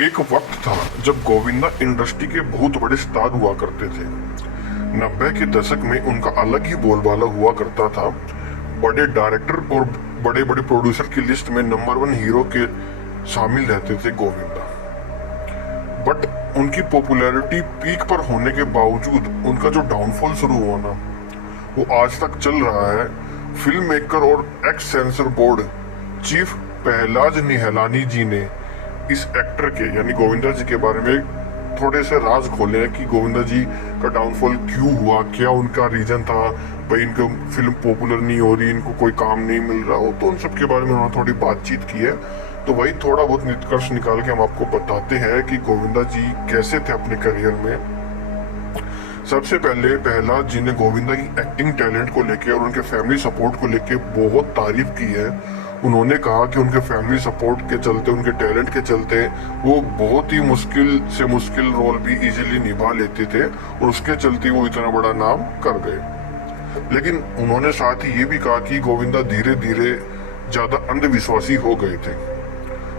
एक वक्त था जब गोविंदा इंडस्ट्री के बहुत बड़े स्टार हुआ करते थे। 90 के दशक में उनका अलग ही बोलबाला हुआ करता था। बड़े डायरेक्टर और बड़े बड़े प्रोड्यूसर की लिस्ट में नंबर 1 हीरो के शामिल रहते थे गोविंदा। बट उनकी पॉपुलैरिटी पीक पर होने के बावजूद उनका जो डाउनफॉल शुरू हुआ ना, वो आज तक चल रहा है। फिल्म मेकर और ex censor board chief Pahlaj Nihalani ji ने इस एक्टर के यानी गोविंदा जी के बारे में थोड़े से राज खोले हैं कि गोविंदा जी का डाउनफॉल क्यों हुआ, क्या उनका रीजन था। भाई इनको फिल्म पॉपुलर नहीं हो रही, इनको कोई काम नहीं मिल रहा हो, तो उन सब के बारे में उन्होंने थोड़ी बातचीत की है। तो वही थोड़ा बहुत निष्कर्ष निकाल के हम आपको बताते हैं कि गोविंदा जी कैसे थे अपने करियर में। सबसे पहले पहलाज जी ने गोविंदा की एक्टिंग टैलेंट को लेके और उनके फैमिली सपोर्ट को लेके बहुत तारीफ की है। उन्होंने कहा कि उनके फैमिली सपोर्ट के चलते, उनके टैलेंट के चलते वो बहुत ही मुश्किल से मुश्किल रोल भी इजीली निभा लेते थे और उसके चलते वो इतना बड़ा नाम कर गए। लेकिन उन्होंने साथ ही ये भी कहा कि गोविंदा धीरे धीरे ज्यादा अंधविश्वासी हो गए थे।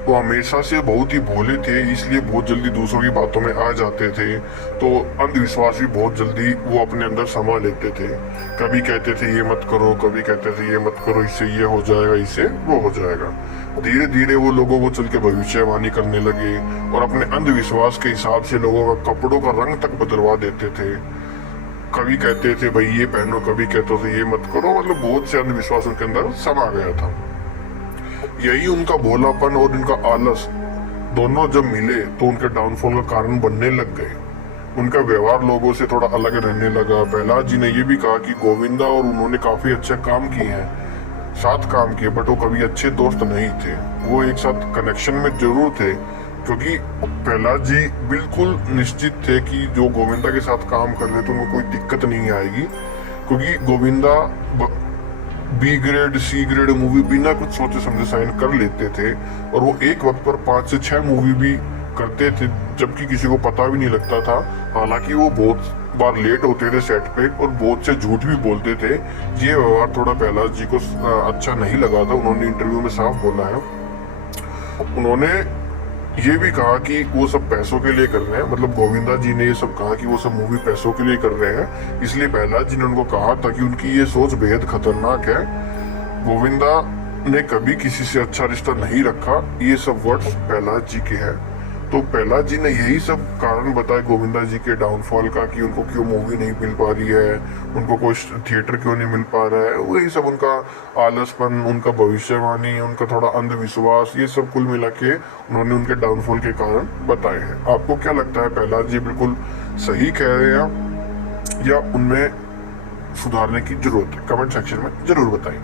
वो हमेशा से बहुत ही भोले थे, इसलिए बहुत जल्दी दूसरों की बातों में आ जाते थे। तो अंधविश्वास भी बहुत जल्दी वो अपने अंदर समा लेते थे। कभी कहते थे ये मत करो, कभी कहते थे ये मत करो, इससे ये हो जाएगा, इससे वो हो जाएगा। धीरे धीरे वो लोगों को चल के भविष्यवाणी करने लगे और अपने अंधविश्वास के हिसाब से लोगों का कपड़ों का रंग तक बदलवा देते थे। कभी कहते थे भाई ये पहनो, कभी कहते थे ये मत करो। मतलब बहुत से अंधविश्वास उनके अंदर समा गया था। यही उनका भोलापन और उनका आलस दोनों जब मिले तो उनके डाउनफॉल का कारण बनने लग गए। उनका व्यवहार लोगों से थोड़ा अलग रहने लगा। पहलाज जी ने यह भी कहा कि गोविंदा और उन्होंने काफी अच्छे काम किए हैं, साथ काम किए, बट वो कभी अच्छे दोस्त नहीं थे। वो एक साथ कनेक्शन में जरूर थे, क्योंकि पहलाज जी बिल्कुल निश्चित थे कि जो गोविंदा के साथ काम कर रहे थे उनको कोई दिक्कत नहीं आएगी, क्योंकि Govinda B grade C grade movie बिना कुछ सोचे समझे साइन कर लेते थे और वो एक वक्त पर 5 से 6 मूवी भी करते थे, जबकि किसी को पता भी नहीं लगता था। हालांकि वो बहुत बार लेट होते थे सेट पे और बहुत से झूठ भी बोलते थे। ये व्यवहार थोड़ा पहलाज जी को अच्छा नहीं लगा था। उन्होंने इंटरव्यू में साफ बोला है। उन्होंने ये भी कहा कि वो सब पैसों के लिए कर रहे हैं। मतलब गोविंदा जी ने ये सब कहा कि वो सब मूवी पैसों के लिए कर रहे हैं, इसलिए पहलाज जी ने उनको कहा था कि उनकी ये सोच बेहद खतरनाक है। गोविंदा ने कभी किसी से अच्छा रिश्ता नहीं रखा, ये सब वर्ड्स पहलाज जी के हैं। तो पहलाज जी ने यही सब कारण बताया गोविंदा जी के डाउनफॉल का, कि उनको क्यों मूवी नहीं मिल पा रही है, उनको कोई थिएटर क्यों नहीं मिल पा रहा है। वही सब उनका आलसपन, उनका भविष्यवाणी, उनका थोड़ा अंधविश्वास, ये सब कुल मिला के उन्होंने उनके डाउनफॉल के कारण बताए हैं। आपको क्या लगता है, पहलाज जी बिल्कुल सही कह रहे हैं या उनमें सुधारने की जरूरत है? कमेंट सेक्शन में जरूर बताएं।